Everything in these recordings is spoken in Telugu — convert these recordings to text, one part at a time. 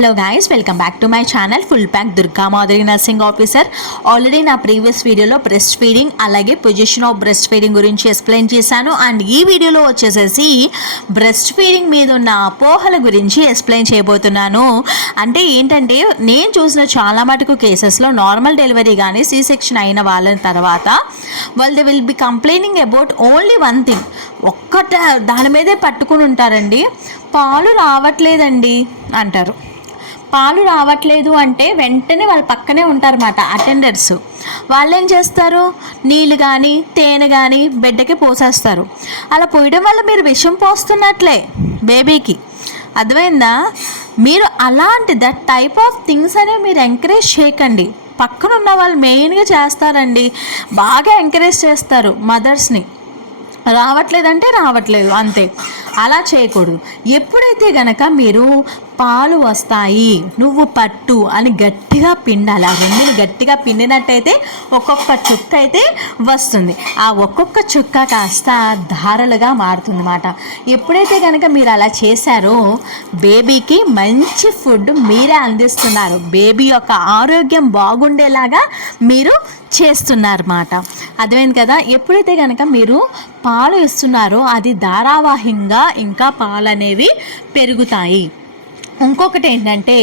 Hello guys welcome back to my channel full pack Durga Madhuri nursing officer already నా ప్రీవియస్ వీడియోలో బ్రెస్ట్ ఫీడింగ్ అలాగే పొజిషన్ ఆఫ్ బ్రెస్ట్ ఫీడింగ్ గురించి ఎక్స్ప్లెయిన్ చేశాను. అండ్ ఈ వీడియోలో వచ్చేసేసి బ్రెస్ట్ ఫీడింగ్ మీద ఉన్న అపోహల గురించి ఎక్స్ప్లెయిన్ చేయబోతున్నాను. అంటే ఏంటంటే నేను చూసిన చాలా మటుకు కేసెస్లో నార్మల్ డెలివరీ కానీ సీ సెక్షన్ అయిన వాళ్ళ తర్వాత వాళ్ళు they will be complaining about only one thing ఒక్కట దాని మీదే పట్టుకుని ఉంటారండి. పాలు రావట్లేదండి అంటారు. పాలు రావట్లేదు అంటే వెంటనే వాళ్ళ పక్కనే ఉంటారన్నమాట అటెండర్స్ వాళ్ళు ఏం చేస్తారు? నీళ్ళు కానీ తేనె కానీ బిడ్డకి పోసేస్తారు. అలా పోయడం వల్ల మీరు విషం పోస్తున్నట్లే బేబీకి. అర్థమైందా? మీరు అలాంటి దట్ టైప్ ఆఫ్ థింగ్స్ అనేవి మీరు ఎంకరేజ్ చేయకండి. పక్కన ఉన్న వాళ్ళు మెయిన్గా చేస్తారండి. బాగా ఎంకరేజ్ చేస్తారు మదర్స్ని రావట్లేదంటే రావట్లేదు అంతే. అలా చేయకూడదు. ఎప్పుడైతే గనక మీరు పాలు వస్తాయి నువ్వు పట్టు అని గట్టిగా పిండాలి ఆ రెండుని గట్టిగా పిండినట్టయితే ఒక్కొక్క చుక్క అయితే వస్తుంది. ఆ ఒక్కొక్క చుక్క కాస్త ధారలుగా మారుతుంది అన్నమాట ఎప్పుడైతే కనుక మీరు అలా చేశారో బేబీకి మంచి ఫుడ్ మీరే అందిస్తున్నారు. బేబీ యొక్క ఆరోగ్యం బాగుండేలాగా మీరు చేస్తున్నారన్నమాట. అర్థమైంది కదా? ఎప్పుడైతే కనుక మీరు పాలు ఇస్తున్నారో అది ధారావాహికంగా ఇంకా పాలు అనేవి పెరుగుతాయి. ఇంకొకటి ఏంటంటే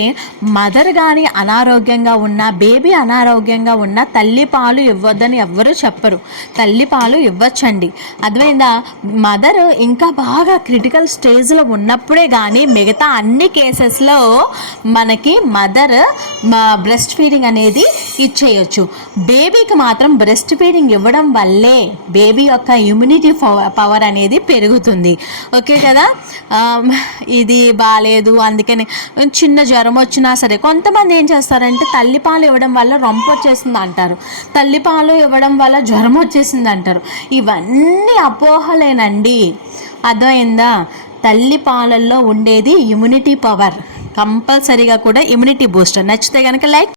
మదర్ కానీ అనారోగ్యంగా ఉన్న బేబీ అనారోగ్యంగా ఉన్న తల్లి పాలు ఇవ్వద్దని ఎవ్వరూ చెప్పరు. తల్లి పాలు ఇవ్వచ్చండి. అర్థమైందా? మదర్ ఇంకా బాగా క్రిటికల్ స్టేజ్లో ఉన్నప్పుడే కానీ మిగతా అన్ని కేసెస్లో మనకి మదర్ బ్రెస్ట్ ఫీడింగ్ అనేది ఇచ్చేయచ్చు. బేబీకి మాత్రం బ్రెస్ట్ ఫీడింగ్ ఇవ్వడం వల్లే బేబీ యొక్క ఇమ్యూనిటీ పవర్ అనేది పెరుగుతుంది. ఓకే కదా? ఇది బాగాలేదు అందుకని చిన్న జ్వరం వచ్చినా సరే కొంతమంది ఏం చేస్తారంటే తల్లిపాలు ఇవ్వడం వల్ల రొంపు వచ్చేసింది అంటారు. తల్లిపాలు ఇవ్వడం వల్ల జ్వరం వచ్చేసింది అంటారు. ఇవన్నీ అపోహలేనండి. అర్థమైందా? తల్లి పాలల్లో ఉండేది ఇమ్యూనిటీ పవర్ కంపల్సరీగా కూడా ఇమ్యూనిటీ బూస్టర్ నచ్చితే కనుక లైక్